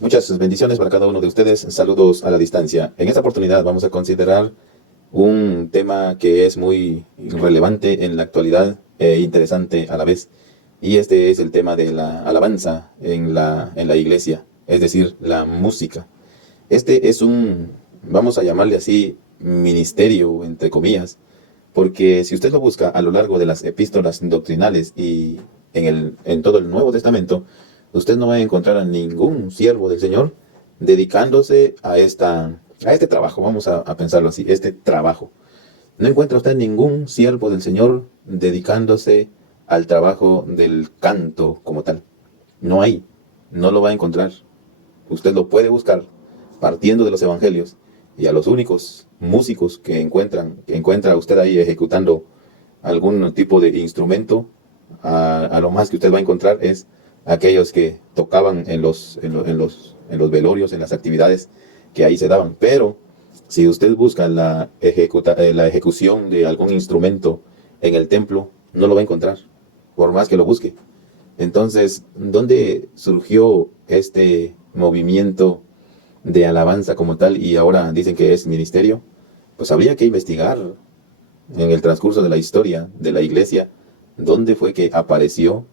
Muchas bendiciones para cada uno de ustedes. Saludos a la distancia. En esta oportunidad vamos a considerar un tema que es muy relevante en la actualidad e interesante a la vez. Y este es el tema de la alabanza en la iglesia, es decir, la música. Este es vamos a llamarle así, ministerio, entre comillas, porque si usted lo busca a lo largo de las epístolas doctrinales y en todo el Nuevo Testamento, usted no va a encontrar a ningún siervo del Señor dedicándose a este trabajo, vamos a pensarlo así, este trabajo. No encuentra usted ningún siervo del Señor dedicándose al trabajo del canto como tal. No hay, no lo va a encontrar. Usted lo puede buscar partiendo de los evangelios y a los únicos músicos que encuentra usted ahí ejecutando algún tipo de instrumento, a lo más que usted va a encontrar es aquellos que tocaban en los velorios, en las actividades que ahí se daban. Pero si usted busca la ejecución de algún instrumento en el templo, no lo va a encontrar, por más que lo busque. Entonces, ¿dónde surgió este movimiento de alabanza como tal y ahora dicen que es ministerio? Pues habría que investigar en el transcurso de la historia de la iglesia dónde fue que apareció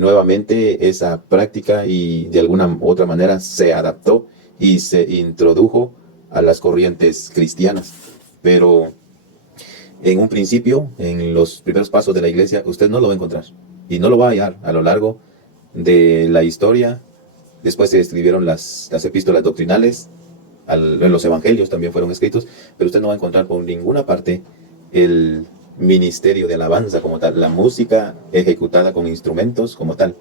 nuevamente esa práctica y de alguna u otra manera se adaptó y se introdujo a las corrientes cristianas. Pero en un principio, en los primeros pasos de la iglesia, usted no lo va a encontrar y no lo va a hallar a lo largo de la historia. Después se escribieron las epístolas doctrinales, en los evangelios también fueron escritos, pero usted no va a encontrar por ninguna parte el ministerio de alabanza como tal, la música ejecutada con instrumentos como tal.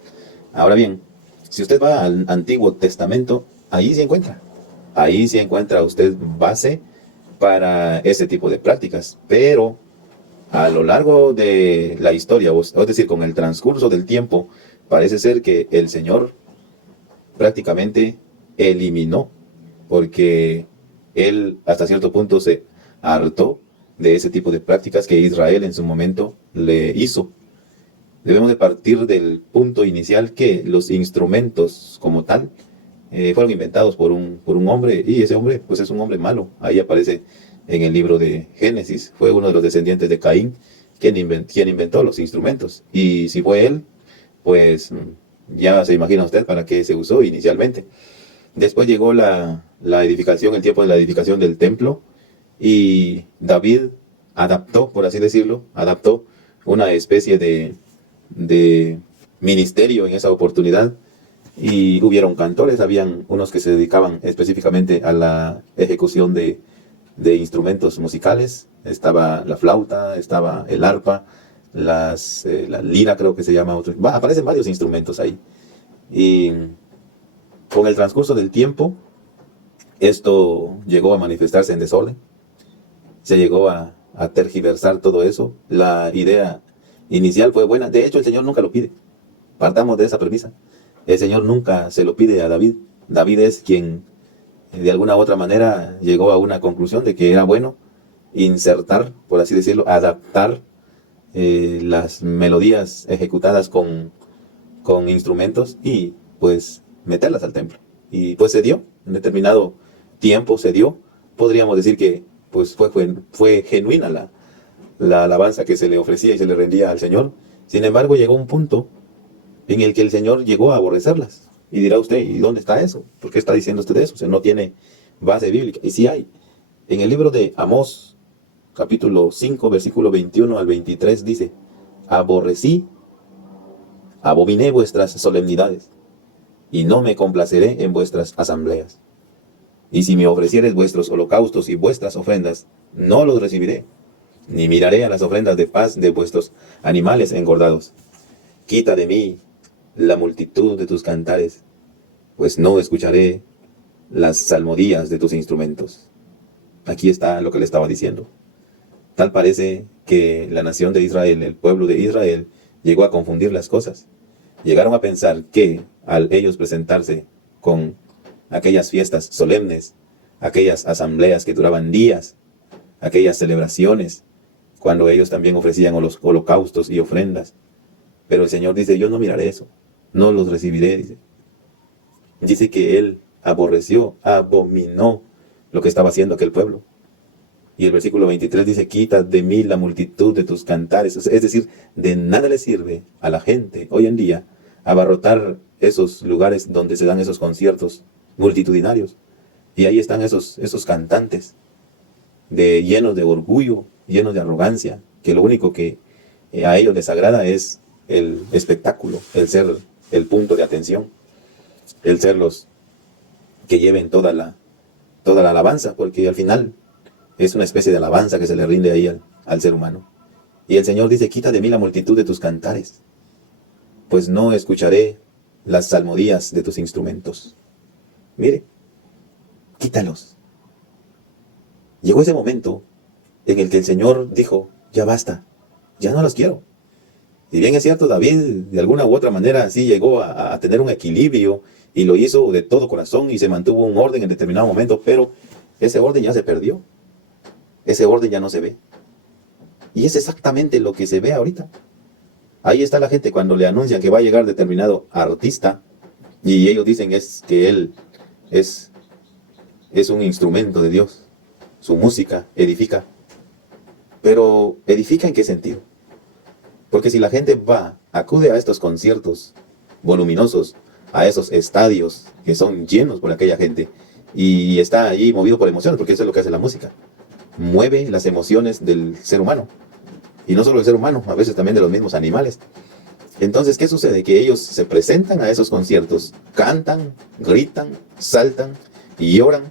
Ahora bien, si usted va al Antiguo Testamento, ahí sí encuentra usted base para ese tipo de prácticas, pero a lo largo de la historia, es decir, con el transcurso del tiempo, parece ser que el Señor prácticamente eliminó, porque él hasta cierto punto se hartó de ese tipo de prácticas que Israel en su momento le hizo. Debemos de partir del punto inicial que los instrumentos como tal fueron inventados por un hombre, y ese hombre pues es un hombre malo. Ahí aparece en el libro de Génesis, fue uno de los descendientes de Caín quien inventó los instrumentos. Y si fue él, pues ya se imagina usted para qué se usó inicialmente. Después llegó la edificación, el tiempo de la edificación del templo, y David adaptó, por así decirlo, adaptó una especie de ministerio en esa oportunidad, y hubieron cantores, habían unos que se dedicaban específicamente a la ejecución de instrumentos musicales. Estaba la flauta, estaba el arpa, la lira creo que se llama otro. Aparecen varios instrumentos ahí. Y con el transcurso del tiempo, esto llegó a manifestarse en desorden, se llegó a tergiversar todo eso. La idea inicial fue buena, de hecho el Señor nunca lo pide, partamos de esa premisa. El Señor nunca se lo pide a David. David es quien de alguna u otra manera llegó a una conclusión de que era bueno insertar, por así decirlo, adaptar las melodías ejecutadas con instrumentos y pues meterlas al templo. Y pues se dio, en determinado tiempo se dio. Podríamos decir que pues fue genuina la alabanza que se le ofrecía y se le rendía al Señor. Sin embargo, llegó un punto en el que el Señor llegó a aborrecerlas. Y dirá usted, ¿y dónde está eso? ¿Por qué está diciendo usted eso? O sea, no tiene base bíblica. Y sí hay. En el libro de Amós, capítulo 5, versículo 21 al 23, dice: aborrecí, abominé vuestras solemnidades, y no me complaceré en vuestras asambleas. Y si me ofrecieres vuestros holocaustos y vuestras ofrendas, no los recibiré, ni miraré a las ofrendas de paz de vuestros animales engordados. Quita de mí la multitud de tus cantares, pues no escucharé las salmodías de tus instrumentos. Aquí está lo que le estaba diciendo. Tal parece que la nación de Israel, el pueblo de Israel, llegó a confundir las cosas. Llegaron a pensar que al ellos presentarse con aquellas fiestas solemnes, aquellas asambleas que duraban días, aquellas celebraciones, cuando ellos también ofrecían los holocaustos y ofrendas. Pero el Señor dice: yo no miraré eso, no los recibiré, dice. dice que él aborreció, abominó lo que estaba haciendo aquel pueblo. Y el versículo 23 dice, quita de mí la multitud de tus cantares. Es decir, de nada le sirve a la gente hoy en día abarrotar esos lugares donde se dan esos conciertos multitudinarios. Y ahí están esos cantantes llenos de orgullo, llenos de arrogancia, que lo único que a ellos les agrada es el espectáculo, el ser el punto de atención, el ser los que lleven toda la alabanza, porque al final es una especie de alabanza que se le rinde ahí al ser humano. Y el Señor dice, quita de mí la multitud de tus cantares, pues no escucharé las salmodías de tus instrumentos. Mire, quítalos. Llegó ese momento en el que el Señor dijo, ya basta, ya no los quiero. Si bien es cierto, David de alguna u otra manera sí llegó a tener un equilibrio y lo hizo de todo corazón y se mantuvo un orden en determinado momento, pero ese orden ya se perdió. Ese orden ya no se ve. Y es exactamente lo que se ve ahorita. Ahí está la gente cuando le anuncian que va a llegar determinado artista y ellos dicen que él es un instrumento de Dios. Su música edifica. Pero ¿edifica en qué sentido? Porque si la gente acude a estos conciertos voluminosos, a esos estadios que son llenos por aquella gente y está ahí movido por emociones, porque eso es lo que hace la música. Mueve las emociones del ser humano. Y no solo del ser humano, a veces también de los mismos animales. Entonces, ¿qué sucede? Que ellos se presentan a esos conciertos, cantan, gritan, saltan y lloran.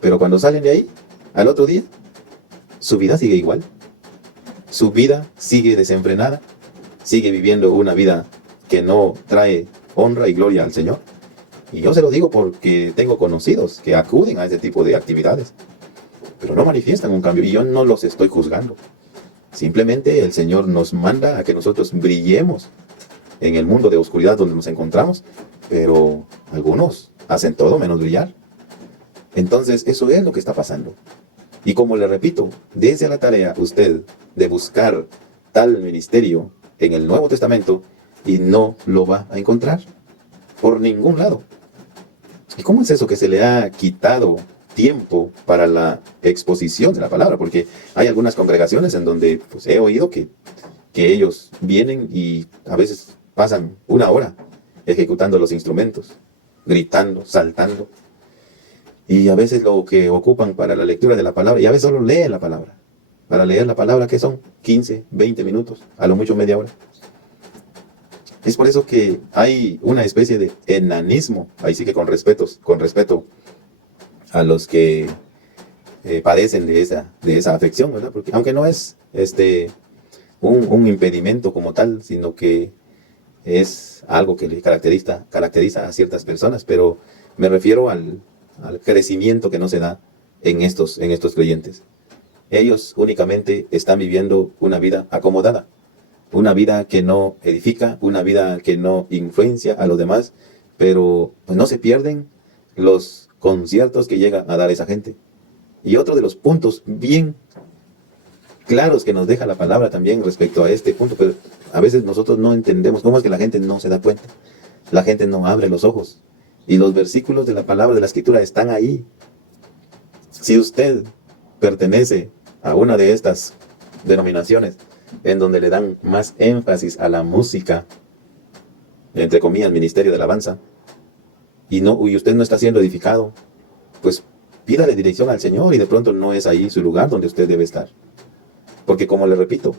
Pero cuando salen de ahí, al otro día, su vida sigue igual. Su vida sigue desenfrenada, sigue viviendo una vida que no trae honra y gloria al Señor. Y yo se lo digo porque tengo conocidos que acuden a ese tipo de actividades, pero no manifiestan un cambio y yo no los estoy juzgando. Simplemente el Señor nos manda a que nosotros brillemos en el mundo de oscuridad donde nos encontramos, pero algunos hacen todo menos brillar. Entonces eso es lo que está pasando. Y como le repito, dése a la tarea usted de buscar tal ministerio en el Nuevo Testamento y no lo va a encontrar por ningún lado. ¿Y cómo es eso que se le ha quitado tiempo para la exposición de la palabra? Porque hay algunas congregaciones en donde pues, he oído que ellos vienen y a veces pasan una hora ejecutando los instrumentos, gritando, saltando. Y a veces lo que ocupan para la lectura de la palabra, y a veces solo leen la palabra. Para leer la palabra, ¿qué son? 15, 20 minutos, a lo mucho media hora. Es por eso que hay una especie de enanismo, ahí sí que con respeto a los que padecen de esa afección, ¿verdad? Porque aunque no es un impedimento como tal, sino que es algo que le caracteriza a ciertas personas, pero me refiero al crecimiento que no se da en estos creyentes. Ellos únicamente están viviendo una vida acomodada, una vida que no edifica, una vida que no influencia a los demás, pero pues no se pierden los conciertos que llega a dar esa gente. Y otro de los puntos bien claros que nos deja la palabra también respecto a este punto, pero a veces nosotros no entendemos cómo es que la gente no se da cuenta, la gente no abre los ojos. Y los versículos de la palabra de la Escritura están ahí. Si usted pertenece a una de estas denominaciones en donde le dan más énfasis a la música, entre comillas, ministerio de alabanza, y usted no está siendo edificado, pues pídale dirección al Señor y de pronto no es ahí su lugar donde usted debe estar. Porque como le repito,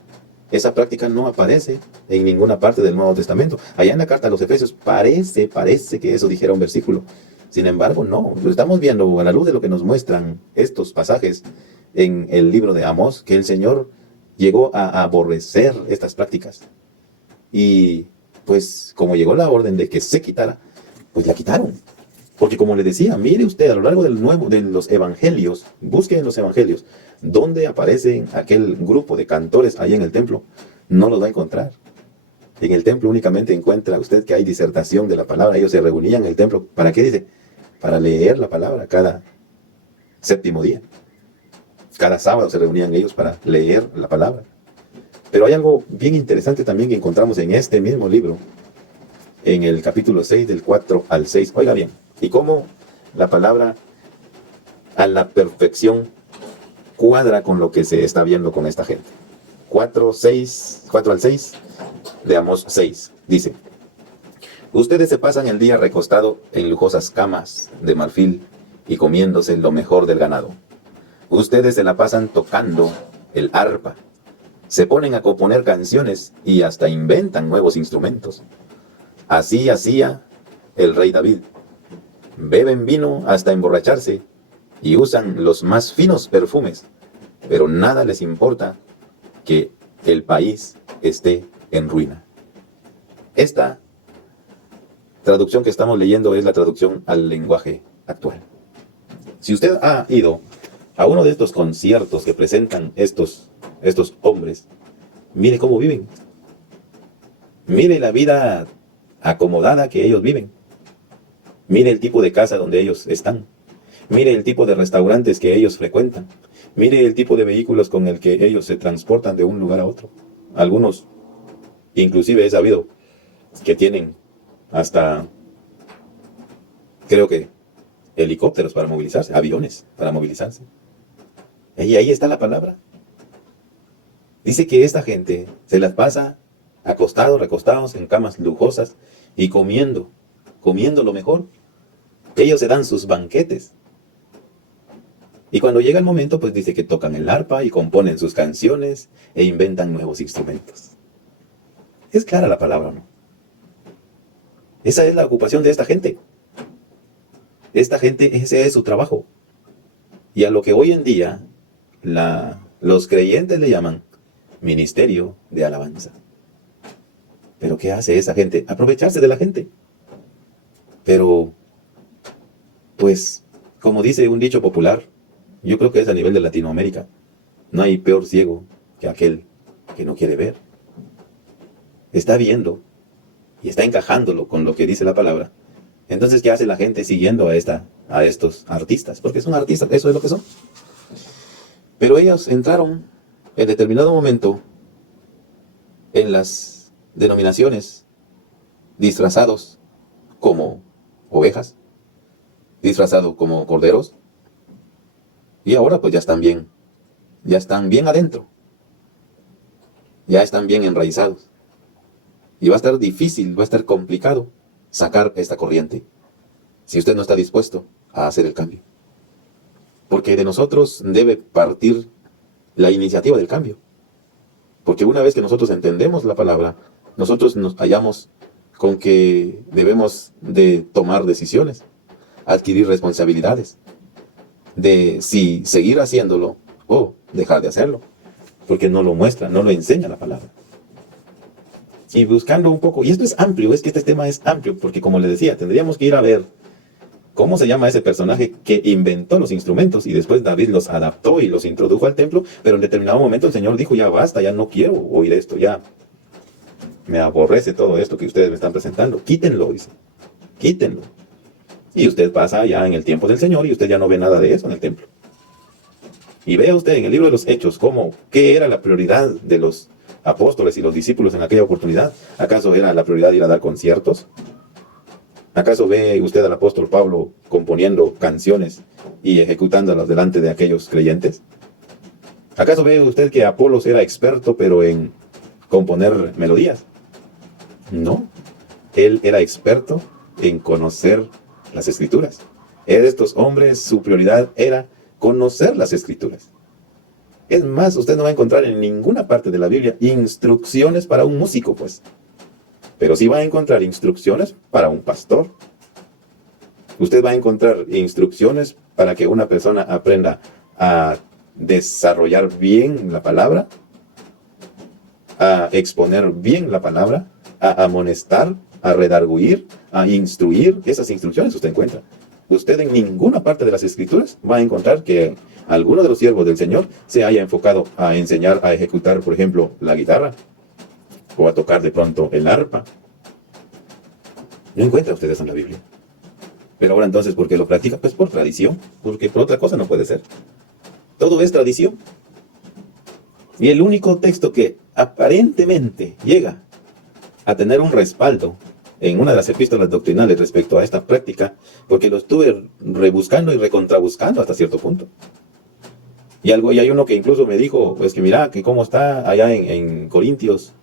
esa práctica no aparece en ninguna parte del Nuevo Testamento. Allá en la carta a los Efesios parece que eso dijera un versículo. Sin embargo, no. Lo estamos viendo a la luz de lo que nos muestran estos pasajes en el libro de Amós, que el Señor llegó a aborrecer estas prácticas. Y pues como llegó la orden de que se quitara, pues la quitaron. Porque como le decía, mire usted a lo largo de los evangelios, busque en los evangelios, donde aparece aquel grupo de cantores ahí en el templo, no los va a encontrar. En el templo únicamente encuentra usted que hay disertación de la palabra. Ellos se reunían en el templo. ¿Para qué dice? Para leer la palabra cada séptimo día. Cada sábado se reunían ellos para leer la palabra. Pero hay algo bien interesante también que encontramos en este mismo libro, en el capítulo 6 del 4 al 6. Oiga bien, y cómo la palabra a la perfección cuadra con lo que se está viendo con esta gente. 4 al 6 de Amós 6 dice: ustedes se pasan el día recostado en lujosas camas de marfil y comiéndose lo mejor del ganado. Ustedes se la pasan tocando el arpa, se ponen a componer canciones y hasta inventan nuevos instrumentos. Así hacía el rey David. Beben vino hasta emborracharse y usan los más finos perfumes, pero nada les importa que el país esté en ruina. Esta traducción que estamos leyendo es la traducción al lenguaje actual. Si usted ha ido a uno de estos conciertos que presentan estos hombres, mire cómo viven. Mire la vida acomodada que ellos viven. Mire el tipo de casa donde ellos están. Mire el tipo de restaurantes que ellos frecuentan. Mire el tipo de vehículos con el que ellos se transportan de un lugar a otro. Algunos, inclusive he sabido, que tienen hasta, creo que, helicópteros para movilizarse, aviones para movilizarse. Y ahí está la palabra. Dice que esta gente se las pasa recostados en camas lujosas y comiendo lo mejor. Ellos se dan sus banquetes. Y cuando llega el momento, pues dice que tocan el arpa y componen sus canciones e inventan nuevos instrumentos. Es clara la palabra, ¿no? Esa es la ocupación de esta gente. Esta gente, ese es su trabajo. Y a lo que hoy en día los creyentes le llaman ministerio de alabanza. ¿Pero qué hace esa gente? Aprovecharse de la gente. Pero, pues, como dice un dicho popular, yo creo que es a nivel de Latinoamérica, no hay peor ciego que aquel que no quiere ver. Está viendo y está encajándolo con lo que dice la palabra. Entonces, ¿qué hace la gente siguiendo a estos artistas? Porque son artistas, eso es lo que son. Pero ellos entraron en determinado momento en las denominaciones disfrazados como ovejas, disfrazados como corderos, y ahora pues ya están bien adentro, ya están bien enraizados. Y va a estar difícil, va a estar complicado sacar esta corriente, si usted no está dispuesto a hacer el cambio. Porque de nosotros debe partir la iniciativa del cambio. Porque una vez que nosotros entendemos la palabra, nosotros nos hallamos con que debemos de tomar decisiones, adquirir responsabilidades, de si seguir haciéndolo o dejar de hacerlo, porque no lo muestra, no lo enseña la palabra. Y buscando un poco, y esto es amplio, es que este tema es amplio, porque como les decía, tendríamos que ir a ver cómo se llama ese personaje que inventó los instrumentos y después David los adaptó y los introdujo al templo, pero en determinado momento el Señor dijo: ya basta, ya no quiero oír esto, ya me aborrece todo esto que ustedes me están presentando, quítenlo, dice, quítenlo. Y usted pasa ya en el tiempo del Señor y usted ya no ve nada de eso en el templo. Y vea usted en el libro de los Hechos qué era la prioridad de los apóstoles y los discípulos en aquella oportunidad. ¿Acaso era la prioridad ir a dar conciertos? ¿Acaso ve usted al apóstol Pablo componiendo canciones y ejecutándolas delante de aquellos creyentes? ¿Acaso ve usted que Apolos era experto pero en componer melodías? No, él era experto en conocer las Escrituras. Estos hombres, su prioridad era conocer las Escrituras. Es más, usted no va a encontrar en ninguna parte de la Biblia instrucciones para un músico, pues. Pero sí va a encontrar instrucciones para un pastor. Usted va a encontrar instrucciones para que una persona aprenda a desarrollar bien la palabra, a exponer bien la palabra, a amonestar, a redarguir, a instruir. Esas instrucciones usted encuentra. Usted en ninguna parte de las Escrituras va a encontrar que alguno de los siervos del Señor se haya enfocado a enseñar a ejecutar, por ejemplo, la guitarra, o a tocar de pronto el arpa. No encuentra usted eso en la Biblia. Pero ahora entonces, ¿por qué lo practica? Pues por tradición, porque por otra cosa no puede ser. Todo es tradición. Y el único texto que aparentemente llega a tener un respaldo en una de las epístolas doctrinales respecto a esta práctica, porque lo estuve rebuscando y recontrabuscando hasta cierto punto. Y hay uno que incluso me dijo, pues que mira, que cómo está allá en Corintios,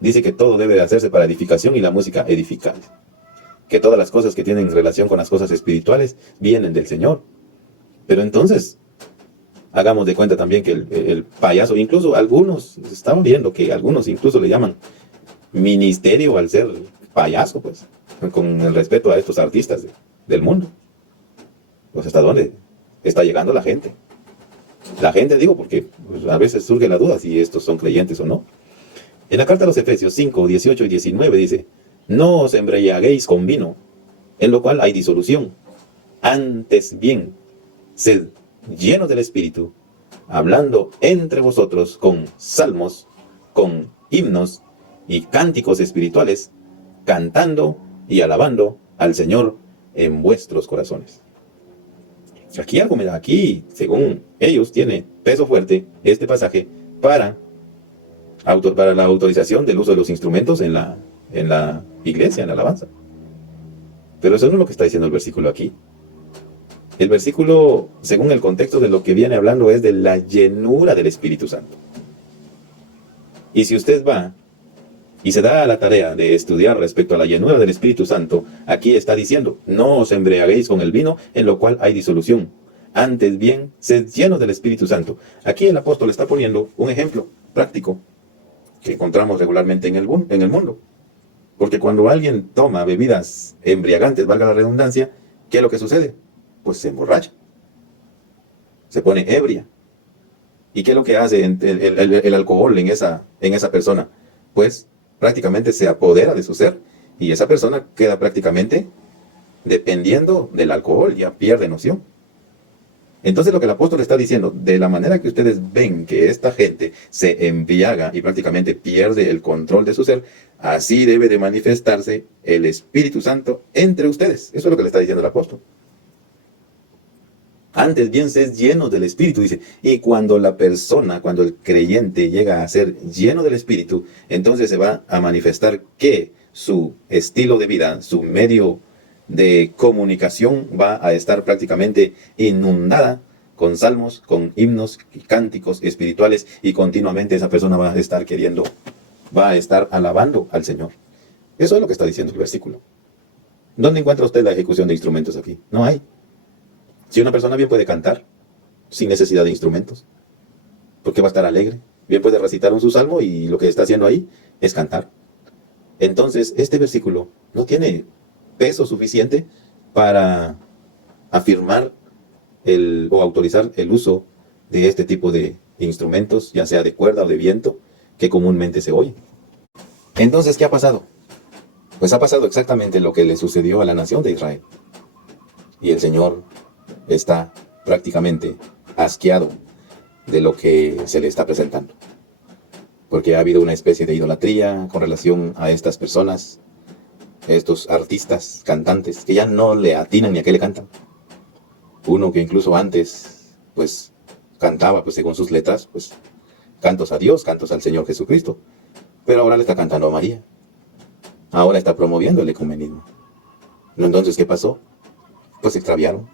dice que todo debe de hacerse para edificación y la música edificante. Que todas las cosas que tienen relación con las cosas espirituales vienen del Señor. Pero entonces, hagamos de cuenta también que el payaso, incluso algunos, estaban viendo que algunos incluso le llaman ministerio al ser payaso, pues, con el respeto a estos artistas del mundo. Pues hasta dónde está llegando la gente. La gente, digo, porque pues, a veces surge la duda si estos son creyentes o no. En la carta a los Efesios 5, 18 y 19 dice: no os embriaguéis con vino, en lo cual hay disolución. Antes bien, sed llenos del Espíritu, hablando entre vosotros con salmos, con himnos y cánticos espirituales, cantando y alabando al Señor en vuestros corazones. Aquí, según ellos, tiene peso fuerte este pasaje para la autorización del uso de los instrumentos en la iglesia, en la alabanza. Pero eso no es lo que está diciendo el versículo aquí. El versículo, según el contexto de lo que viene hablando, es de la llenura del Espíritu Santo. Y si usted va y se da a la tarea de estudiar respecto a la llenura del Espíritu Santo, aquí está diciendo: no os embriaguéis con el vino, en lo cual hay disolución. Antes bien, sed llenos del Espíritu Santo. Aquí el apóstol está poniendo un ejemplo práctico que encontramos regularmente en el mundo. Porque cuando alguien toma bebidas embriagantes, valga la redundancia, ¿qué es lo que sucede? Pues se emborracha, se pone ebria. ¿Y qué es lo que hace el alcohol en esa persona? Pues prácticamente se apodera de su ser y esa persona queda prácticamente dependiendo del alcohol, ya pierde noción. Entonces lo que el apóstol está diciendo, de la manera que ustedes ven que esta gente se embriaga y prácticamente pierde el control de su ser, así debe de manifestarse el Espíritu Santo entre ustedes. Eso es lo que le está diciendo el apóstol. Antes bien, sed llenos del Espíritu, dice. Y cuando el creyente llega a ser lleno del Espíritu, entonces se va a manifestar que su estilo de vida, su medio de comunicación va a estar prácticamente inundada con salmos, con himnos y cánticos espirituales, y continuamente esa persona va a estar alabando al Señor. Eso es lo que está diciendo el versículo. ¿Dónde encuentra usted la ejecución de instrumentos aquí? No hay. Si una persona bien puede cantar, sin necesidad de instrumentos, porque va a estar alegre, bien puede recitar un su salmo y lo que está haciendo ahí es cantar. Entonces, este versículo no tiene peso suficiente para afirmar o autorizar el uso de este tipo de instrumentos, ya sea de cuerda o de viento, que comúnmente se oye. Entonces, ¿qué ha pasado? Pues ha pasado exactamente lo que le sucedió a la nación de Israel. Y el Señor está prácticamente asqueado de lo que se le está presentando. Porque ha habido una especie de idolatría con relación a estas personas, estos artistas, cantantes, que ya no le atinan ni a qué le cantan. Uno que incluso antes, pues, cantaba, pues, según sus letras, pues, cantos a Dios, cantos al Señor Jesucristo. Pero ahora le está cantando a María. Ahora está promoviendo el ecumenismo. Entonces, ¿qué pasó? Pues se extraviaron.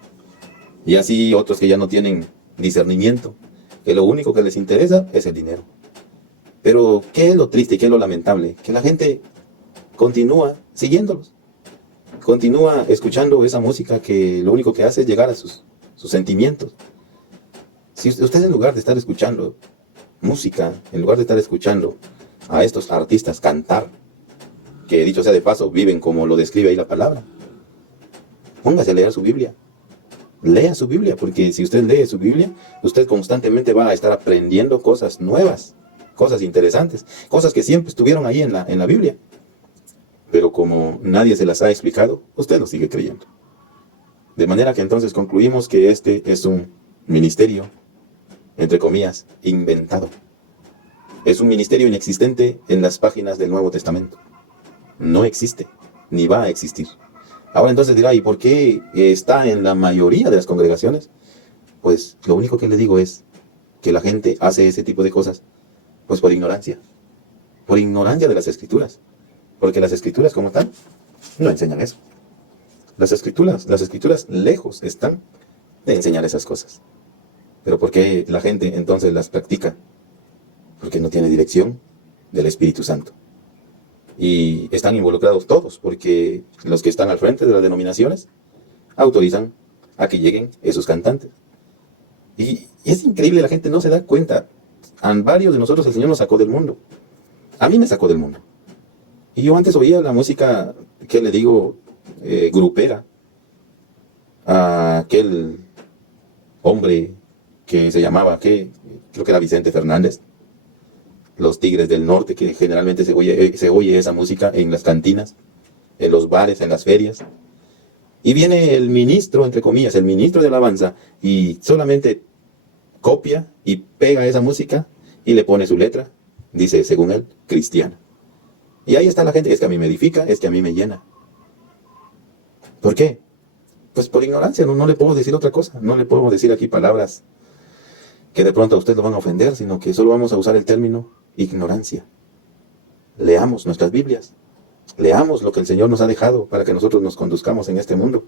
Y así otros que ya no tienen discernimiento, que lo único que les interesa es el dinero. Pero, ¿qué es lo triste y qué es lo lamentable? Que la gente continúa siguiéndolos. Continúa escuchando esa música que lo único que hace es llegar a sus sentimientos. Si usted, en lugar de estar escuchando música, en lugar de estar escuchando a estos artistas cantar, que dicho sea de paso, viven como lo describe ahí la palabra, póngase a leer su Biblia. Lea su Biblia, porque si usted lee su Biblia, usted constantemente va a estar aprendiendo cosas nuevas, cosas interesantes, cosas que siempre estuvieron ahí en la Biblia. Pero como nadie se las ha explicado, usted lo sigue creyendo. De manera que entonces concluimos que este es un ministerio, entre comillas, inventado. Es un ministerio inexistente en las páginas del Nuevo Testamento. No existe, ni va a existir. Ahora entonces dirá, ¿y por qué está en la mayoría de las congregaciones? Pues lo único que le digo es que la gente hace ese tipo de cosas, pues por ignorancia de las Escrituras. Porque las Escrituras como tal no enseñan eso. Las escrituras lejos están de enseñar esas cosas. Pero ¿por qué la gente entonces las practica? Porque no tiene dirección del Espíritu Santo. Y están involucrados todos, porque los que están al frente de las denominaciones autorizan a que lleguen esos cantantes. Y es increíble, la gente no se da cuenta. A varios de nosotros el Señor nos sacó del mundo. A mí me sacó del mundo. Y yo antes oía la música, que le digo, grupera, a aquel hombre que se llamaba, creo que era Vicente Fernández, los Tigres del Norte, que generalmente se oye esa música en las cantinas, en los bares, en las ferias. Y viene el ministro, entre comillas, el ministro de alabanza, y solamente copia y pega esa música y le pone su letra, dice, según él, cristiana. Y ahí está la gente, es que a mí me edifica, es que a mí me llena. ¿Por qué? Pues por ignorancia, no le puedo decir otra cosa, no le puedo decir aquí palabras que de pronto a usted lo van a ofender, sino que solo vamos a usar el término ignorancia. Leamos nuestras Biblias, leamos lo que el Señor nos ha dejado para que nosotros nos conduzcamos en este mundo,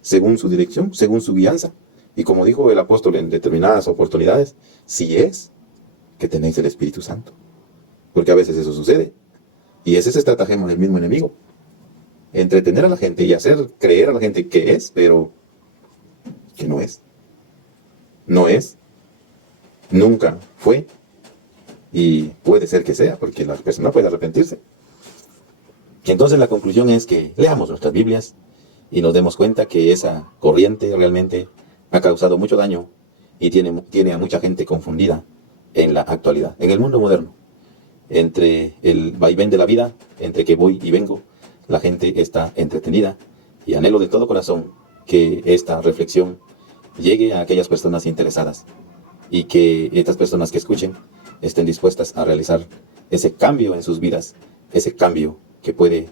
según su dirección, según su guianza. Y como dijo el apóstol en determinadas oportunidades, si es que tenéis el Espíritu Santo. Porque a veces eso sucede. Y ese es el estratagema del mismo enemigo. Entretener a la gente y hacer creer a la gente que es, pero que no es. No es. Nunca fue. Y puede ser que sea, porque la persona puede arrepentirse. Y entonces la conclusión es que leamos nuestras Biblias y nos demos cuenta que esa corriente realmente ha causado mucho daño y tiene a mucha gente confundida en la actualidad, en el mundo moderno. Entre el vaivén de la vida, entre que voy y vengo, la gente está entretenida y anhelo de todo corazón que esta reflexión llegue a aquellas personas interesadas y que estas personas que escuchen estén dispuestas a realizar ese cambio en sus vidas, ese cambio que puede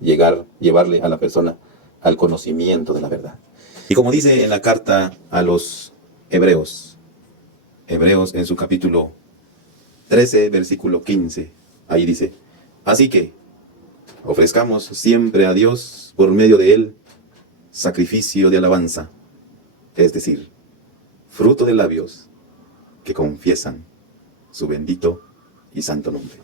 llevarle a la persona al conocimiento de la verdad. Y como dice en la carta a los Hebreos en su capítulo 13, versículo 15, ahí dice, así que ofrezcamos siempre a Dios por medio de Él sacrificio de alabanza, es decir, fruto de labios que confiesan su bendito y santo nombre.